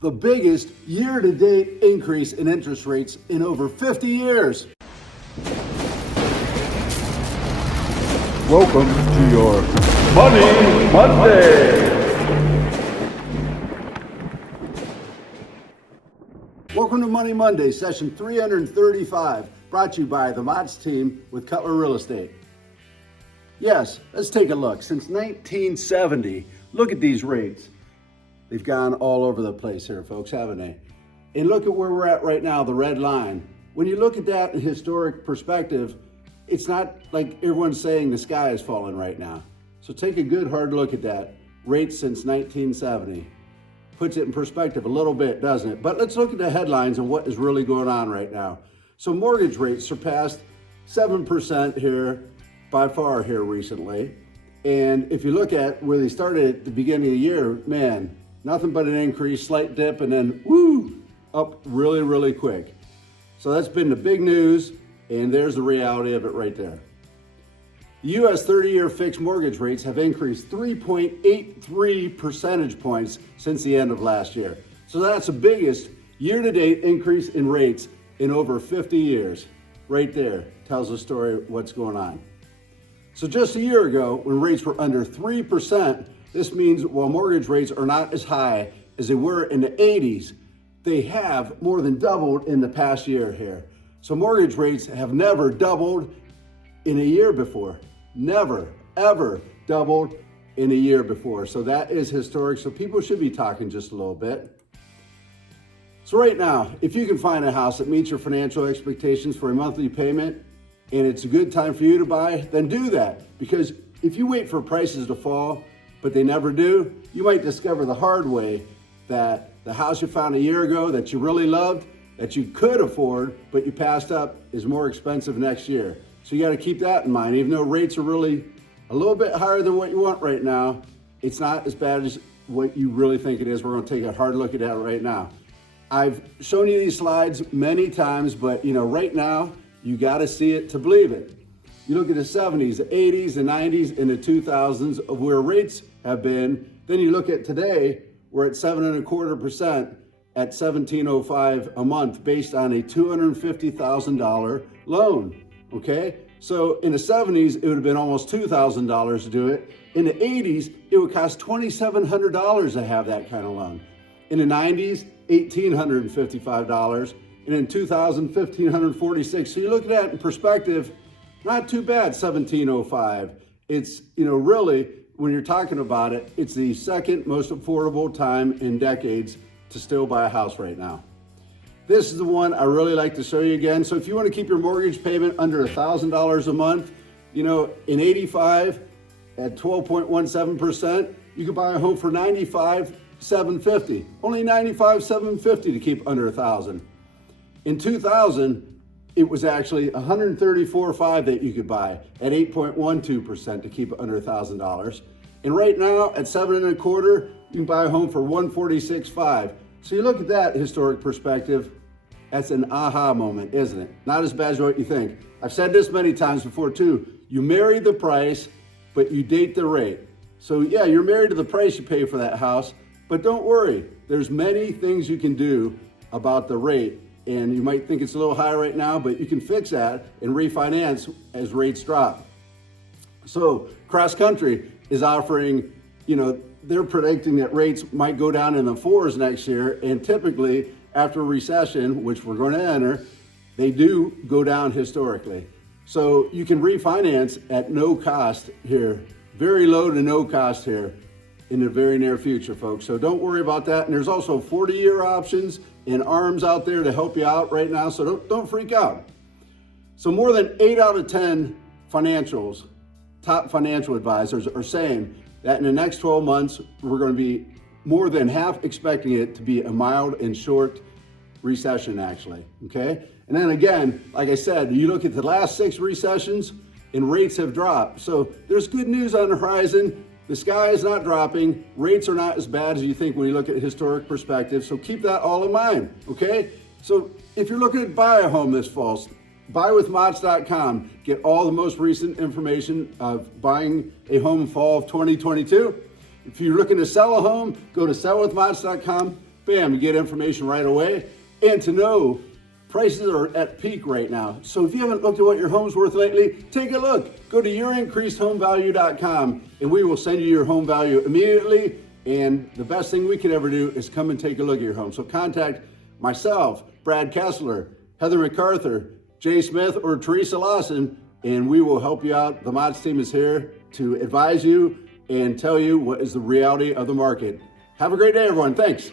the biggest year-to-date increase in interest rates in over 50 years. Welcome to your Money Monday. Welcome to Money Monday, session 335, brought to you by the Mott's team with Cutler Real Estate. Yes, let's take a look. Since 1970, look at these rates. They've gone all over the place here, folks, haven't they? And look at where we're at right now, the red line. When you look at that in historic perspective, it's not like everyone's saying the sky is falling right now. So take a good hard look at that. Rates since 1970. Puts it in perspective a little bit, doesn't it? But let's look at the headlines and what is really going on right now. So mortgage rates surpassed 7% here, by far here recently. And if you look at where they started at the beginning of the year, man, nothing but an increase, slight dip, and then woo, up really, really quick. So that's been the big news, and there's the reality of it right there. The U.S. 30-year fixed mortgage rates have increased 3.83 percentage points since the end of last year. So that's the biggest year-to-date increase in rates in over 50 years. Right there tells the story of what's going on. So just a year ago, when rates were under 3%, this means while mortgage rates are not as high as they were in the 80s, they have more than doubled in the past year here. So mortgage rates have never doubled in a year before. Never, ever doubled in a year before. So that is historic. So people should be talking just a little bit. So right now, if you can find a house that meets your financial expectations for a monthly payment, and it's a good time for you to buy, then do that. Because if you wait for prices to fall, but they never do, you might discover the hard way that the house you found a year ago that you really loved, that you could afford, but you passed up, is more expensive next year. So you got to keep that in mind. Even though rates are really a little bit higher than what you want right now, it's not as bad as what you really think it is. We're going to take a hard look at that right now. I've shown you these slides many times, but right now, you got to see it to believe it. You look at the 70s, the 80s, the 90s, and the 2000s of where rates have been. Then you look at today, we're at 7.25% at $1,705 a month based on a $250,000 loan, okay? So in the 70s, it would have been almost $2,000 to do it. In the 80s, it would cost $2,700 to have that kind of loan. In the 90s, $1,855. And in 2000, $1,546. So you look at that in perspective, not too bad, $1,705. It's, really, when you're talking about it, it's the second most affordable time in decades to still buy a house right now. This is the one I really like to show you again. So if you want to keep your mortgage payment under $1,000 a month, in 85 at 12.17%, you could buy a home for $95,750. Only $95,750 to keep under $1,000. In 2000, it was actually $134,500 that you could buy at 8.12% to keep it under $1,000. And right now at 7.25%, you can buy a home for $146,500. So you look at that historic perspective, that's an aha moment, isn't it? Not as bad as what you think. I've said this many times before too. You marry the price, but you date the rate. So yeah, you're married to the price you pay for that house, but don't worry. There's many things you can do about the rate. And you might think it's a little high right now, but you can fix that and refinance as rates drop. So Cross Country is offering, they're predicting that rates might go down in the 4s next year. And typically after a recession, which we're going to enter, they do go down historically. So you can refinance at no cost here, very low to no cost here in the very near future, folks. So don't worry about that. And there's also 40-year options and ARMs out there to help you out right now, so don't freak out. So more than 8 out of 10 top financial advisors are saying that in the next 12 months, we're going to be more than half expecting it to be a mild and short recession, actually, okay? And then again, like I said, you look at the last 6 recessions and rates have dropped. So there's good news on the horizon. The sky is not dropping. Rates are not as bad as you think when you look at historic perspective. So keep that all in mind, okay? So if you're looking to buy a home this fall, buywithmotts.com. Get all the most recent information of buying a home fall of 2022. If you're looking to sell a home, go to sellwithmotts.com. bam, you get information right away. And to know prices are at peak right now. So if you haven't looked at what your home's worth lately, take a look. Go to yourincreasedhomevalue.com and we will send you your home value immediately. And the best thing we could ever do is come and take a look at your home. So contact myself, Brad Kessler, Heather MacArthur, Jay Smith, or Teresa Lawson, and we will help you out. The Mods team is here to advise you and tell you what is the reality of the market. Have a great day, everyone. Thanks.